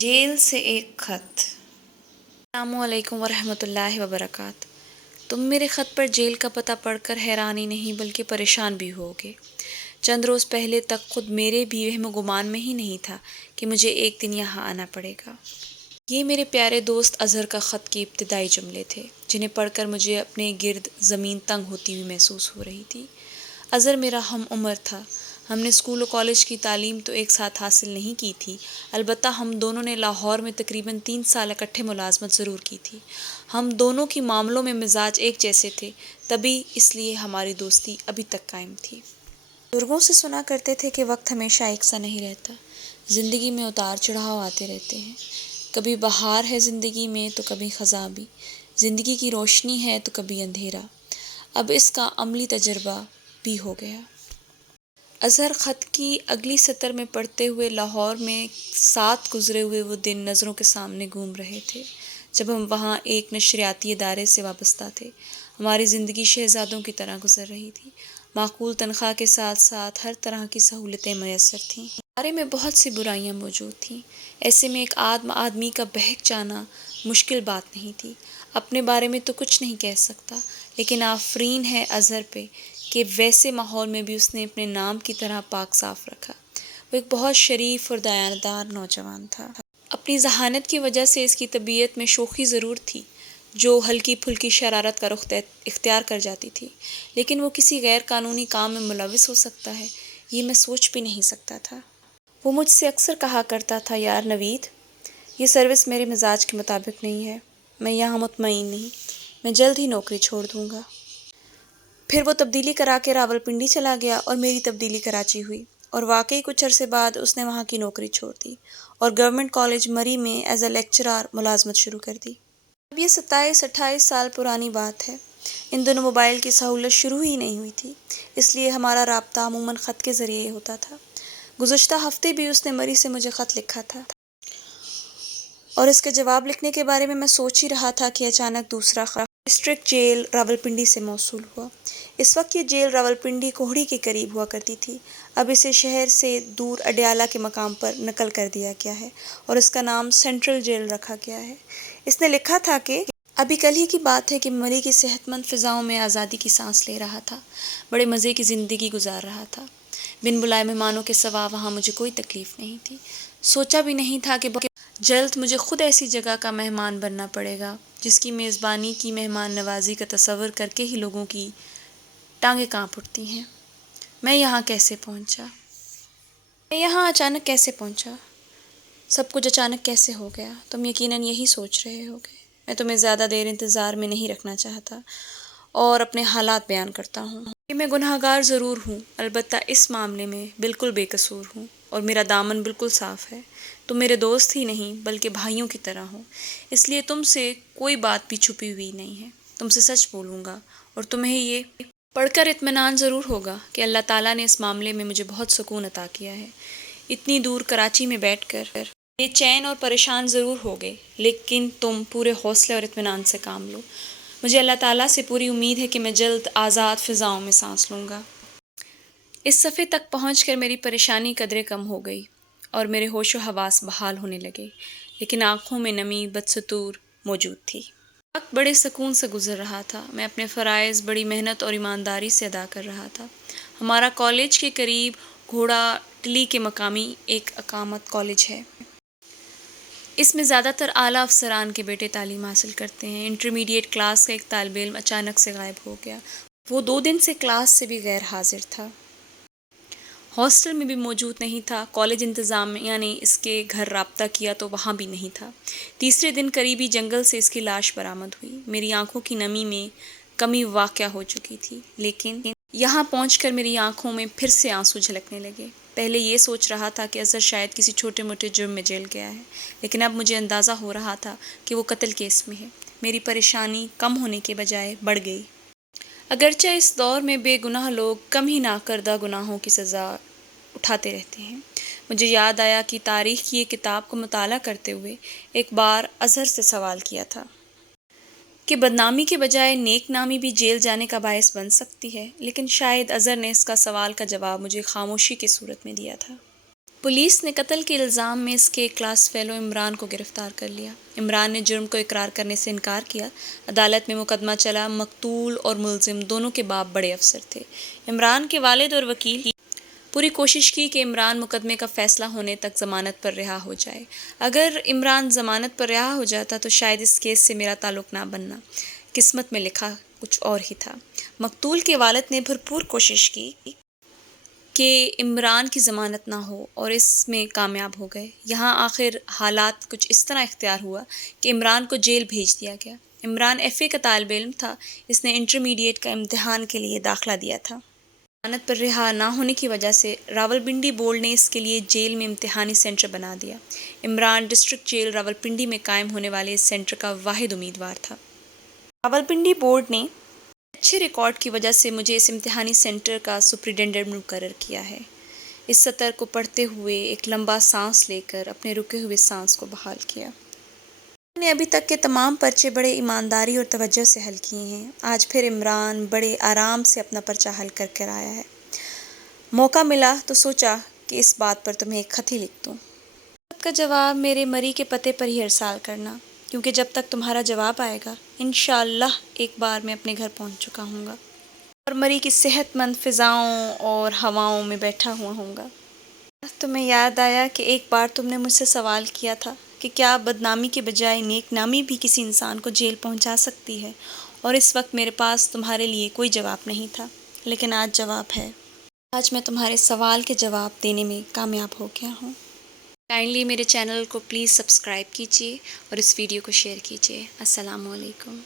Jail से एक खत। अस्सलामुअलैकुम वरहमतुल्लाहि वबरकात। तुम मेरे ख़त पर जेल का पता पढ़कर हैरान ही नहीं बल्कि परेशान भी होगे। चंद रोज़ पहले तक खुद मेरे भी वहम गुमान में ही नहीं था कि मुझे एक दिन यहाँ आना पड़ेगा। ये मेरे प्यारे दोस्त अज़हर का ख़त के इब्तिदाई जुमले थे, जिन्हें पढ़कर मुझे अपने गिर्द ज़मीन तंग होती हुई महसूस हो रही थी। अज़हर मेरा हम उम्र था। हमने स्कूल और कॉलेज की तालीम तो एक साथ हासिल नहीं की थी, अलबत्ता हम दोनों ने लाहौर में तकरीबन 3 साल इकट्ठे मुलाजमत ज़रूर की थी। हम दोनों की मामलों में मिजाज एक जैसे थे, तभी इसलिए हमारी दोस्ती अभी तक कायम थी। बुजुर्गों से सुना करते थे कि वक्त हमेशा एक सा नहीं रहता, ज़िंदगी में उतार चढ़ाव आते रहते हैं। कभी बहार है ज़िंदगी में तो कभी ख़ज़ां भी, ज़िंदगी की रोशनी है तो कभी अंधेरा। अब इसका अमली तजर्बा भी हो गया। अज़हर ख़त की अगली सतर में पढ़ते हुए लाहौर में साथ गुज़रे हुए वो दिन नज़रों के सामने घूम रहे थे, जब हम वहाँ एक नशरियाती इदारे से वाबस्ता थे। हमारी ज़िंदगी शहज़ादों की तरह गुज़र रही थी। माकूल तनख्वाह के साथ साथ हर तरह की सहूलतें मैसर थीं। इदारे में बहुत सी बुराइयाँ मौजूद थीं। ऐसे में एक आदमी का बहक जाना मुश्किल बात नहीं थी। अपने बारे में तो कुछ नहीं कह सकता, लेकिन आफरीन है अज़हर पे कि वैसे माहौल में भी उसने अपने नाम की तरह पाक साफ रखा। वो एक बहुत शरीफ और दयानदार नौजवान था। अपनी जहानत की वजह से इसकी तबीयत में शोखी ज़रूर थी, जो हल्की फुल्की शरारत का रुख इख्तियार कर जाती थी, लेकिन वो किसी गैर कानूनी काम में मुलविस हो सकता है, ये मैं सोच भी नहीं सकता था। वो मुझसे अक्सर कहा करता था, यार नवीद, ये सर्विस मेरे मिजाज के मुताबिक नहीं है, मैं यहाँ मुतमईन नहीं, मैं जल्द ही नौकरी छोड़ दूँगा। फिर वो तब्दीली करा के रावलपिंडी चला गया और मेरी तब्दीली कराची हुई, और वाकई कुछ अरसे बाद उसने वहाँ की नौकरी छोड़ दी और गवर्नमेंट कॉलेज मरी में एज अ लेक्चरार मुलाजमत शुरू कर दी। अब ये 27-28 साल पुरानी बात है। इन दोनों मोबाइल की सहूलत शुरू ही नहीं हुई थी, इसलिए हमारा राब्ता अमूमन ख़त के ज़रिए होता था। गुज़श्ता हफ्ते भी उसने मरी से मुझे ख़त लिखा था और इसके जवाब लिखने के बारे में मैं सोच ही रहा था कि अचानक दूसरा ख़त डिस्ट्रिक्ट जेल रावलपिंडी से मौसूल हुआ। इस वक्त ये जेल रावलपिंडी कोहड़ी के करीब हुआ करती थी। अब इसे शहर से दूर अडयाला के मकाम पर नकल कर दिया गया है और इसका नाम सेंट्रल जेल रखा गया है। इसने लिखा था कि अभी कल ही की बात है कि मरी की सेहतमंद फ़िज़ाओं में आज़ादी की सांस ले रहा था, बड़े मज़े की ज़िंदगी गुजार रहा था। बिन बुलाए मेहमानों के सिवा वहाँ मुझे कोई तकलीफ़ नहीं थी। सोचा भी नहीं था कि जल्द मुझे खुद ऐसी जगह का मेहमान बनना पड़ेगा जिसकी मेज़बानी की मेहमान नवाजी का तसव्वुर करके ही लोगों की टांगें कांप उठती हैं। मैं यहाँ कैसे पहुँचा? मैं यहाँ अचानक कैसे पहुँचा? सब कुछ अचानक कैसे हो गया? तुम यकीनन यही सोच रहे होगे। मैं तुम्हें ज़्यादा देर इंतज़ार में नहीं रखना चाहता और अपने हालात बयान करता हूँ कि मैं गुनहगार ज़रूर हूँ, अलबत्ता इस मामले में बिल्कुल बेकसूर हूँ और मेरा दामन बिल्कुल साफ़ है। तुम मेरे दोस्त ही नहीं बल्कि भाइयों की तरह हो, इसलिए तुमसे कोई बात भी छुपी हुई नहीं है। तुमसे सच बोलूँगा और तुम्हें ये पढ़कर इत्मीनान ज़रूर होगा कि अल्लाह ताला ने इस मामले में मुझे बहुत सुकून अता किया है। इतनी दूर कराची में बैठकर बेचैन और परेशान ज़रूर होगे, लेकिन तुम पूरे हौसले और इत्मीनान से काम लो। मुझे अल्लाह ताला से पूरी उम्मीद है कि मैं जल्द आज़ाद फ़िज़ाओं में सांस लूँगा। इस सफ़े तक पहुँचकर मेरी परेशानी कदरे कम हो गई और मेरे होशो हवास बहाल होने लगे, लेकिन आँखों में नमी बदस्तूर मौजूद थी। वक्त बड़े सुकून से गुजर रहा था। मैं अपने फ़राइज़ बड़ी मेहनत और ईमानदारी से अदा कर रहा था। हमारा कॉलेज के करीब घोड़ा टिली के मकामी एक अकामत कॉलेज है। इसमें ज़्यादातर आला अफसरान के बेटे तालीम हासिल करते हैं। इंटरमीडिएट क्लास का एक तालिब इल्म अचानक से गायब हो गया। वो 2 दिन से क्लास से भी गैर हाजिर था। हॉस्टल में भी मौजूद नहीं था। कॉलेज इंतज़ामिया ने इसके घर राब्ता किया तो वहाँ भी नहीं था। तीसरे दिन करीबी जंगल से इसकी लाश बरामद हुई। मेरी आंखों की नमी में कमी वाक़या हो चुकी थी, लेकिन यहाँ पहुँचकर मेरी आंखों में फिर से आंसू झलकने लगे। पहले ये सोच रहा था कि अज़हर शायद किसी छोटे मोटे जुर्म में जेल गया है, लेकिन अब मुझे अंदाज़ा हो रहा था कि वो कत्ल केस में है। मेरी परेशानी कम होने के बजाय बढ़ गई। अगरचे इस दौर में बेगुनाह लोग कम ही नाकर्दा गुनाहों की सज़ा उठाते रहते हैं। मुझे याद आया कि तारीख़ की एक किताब को मुताला करते हुए एक बार अज़हर से सवाल किया था कि बदनामी के बजाय नेक नामी भी जेल जाने का बायस बन सकती है, लेकिन शायद अज़हर ने इसका सवाल का जवाब मुझे खामोशी की सूरत में दिया था। پولیس نے قتل کے الزام میں اس کے کلاس فیلو عمران کو گرفتار کر لیا۔ عمران نے جرم کو اقرار کرنے سے انکار کیا۔ عدالت میں مقدمہ چلا۔ مقتول اور ملزم دونوں کے باپ بڑے افسر تھے۔ عمران کے والد اور وکیل پوری کوشش کی کہ عمران مقدمے کا فیصلہ ہونے تک ضمانت پر رہا ہو جائے۔ اگر عمران ضمانت پر رہا ہو جاتا تو شاید اس کیس سے میرا تعلق نہ بننا۔ قسمت میں لکھا کچھ اور ہی تھا۔ مقتول کے والد نے بھرپور کوشش کی کہ عمران کی ضمانت نہ ہو اور اس میں کامیاب ہو گئے۔ یہاں آخر حالات کچھ اس طرح اختیار ہوا کہ عمران کو جیل بھیج دیا گیا۔ عمران FA کا طالب علم تھا۔ اس نے انٹرمیڈیٹ کا امتحان کے لیے داخلہ دیا تھا۔ ضمانت پر رہا نہ ہونے کی وجہ سے راولپنڈی بورڈ نے اس کے لیے جیل میں امتحانی سینٹر بنا دیا۔ عمران ڈسٹرکٹ جیل راولپنڈی میں قائم ہونے والے اس سینٹر کا واحد امیدوار تھا۔ راولپنڈی بورڈ نے اچھے ریکارڈ کی وجہ سے مجھے اس امتحانی سینٹر کا سپرنٹینڈنٹ مقرر کیا ہے۔ اس سطر کو پڑھتے ہوئے ایک لمبا سانس لے کر اپنے رکے ہوئے سانس کو بحال کیا۔ میں نے ابھی تک کے تمام پرچے بڑے ایمانداری اور توجہ سے حل کیے ہیں۔ آج پھر عمران بڑے آرام سے اپنا پرچہ حل کر کر آیا ہے۔ موقع ملا تو سوچا کہ اس بات پر تمہیں ایک خط ہی لکھ دوں۔ خط کا جواب میرے مری کے پتے پر ہی ارسال کرنا، کیونکہ جب تک تمہارا جواب آئے گا انشاءاللہ ایک بار میں اپنے گھر پہنچ چکا ہوں گا اور مری کی صحت مند فضاؤں اور ہواؤں میں بیٹھا ہوا ہوں گا۔ تمہیں یاد آیا کہ ایک بار تم نے مجھ سے سوال کیا تھا کہ کیا بدنامی کے بجائے نیک نامی بھی کسی انسان کو جیل پہنچا سکتی ہے، اور اس وقت میرے پاس تمہارے لیے کوئی جواب نہیں تھا، لیکن آج جواب ہے۔ آج میں تمہارے سوال کے جواب دینے میں کامیاب ہو گیا ہوں۔ کائنڈلی میرے چینل کو پلیز سبسکرائب کیجیے اور اس ویڈیو کو شیئر کیجیے۔ السلام علیکم۔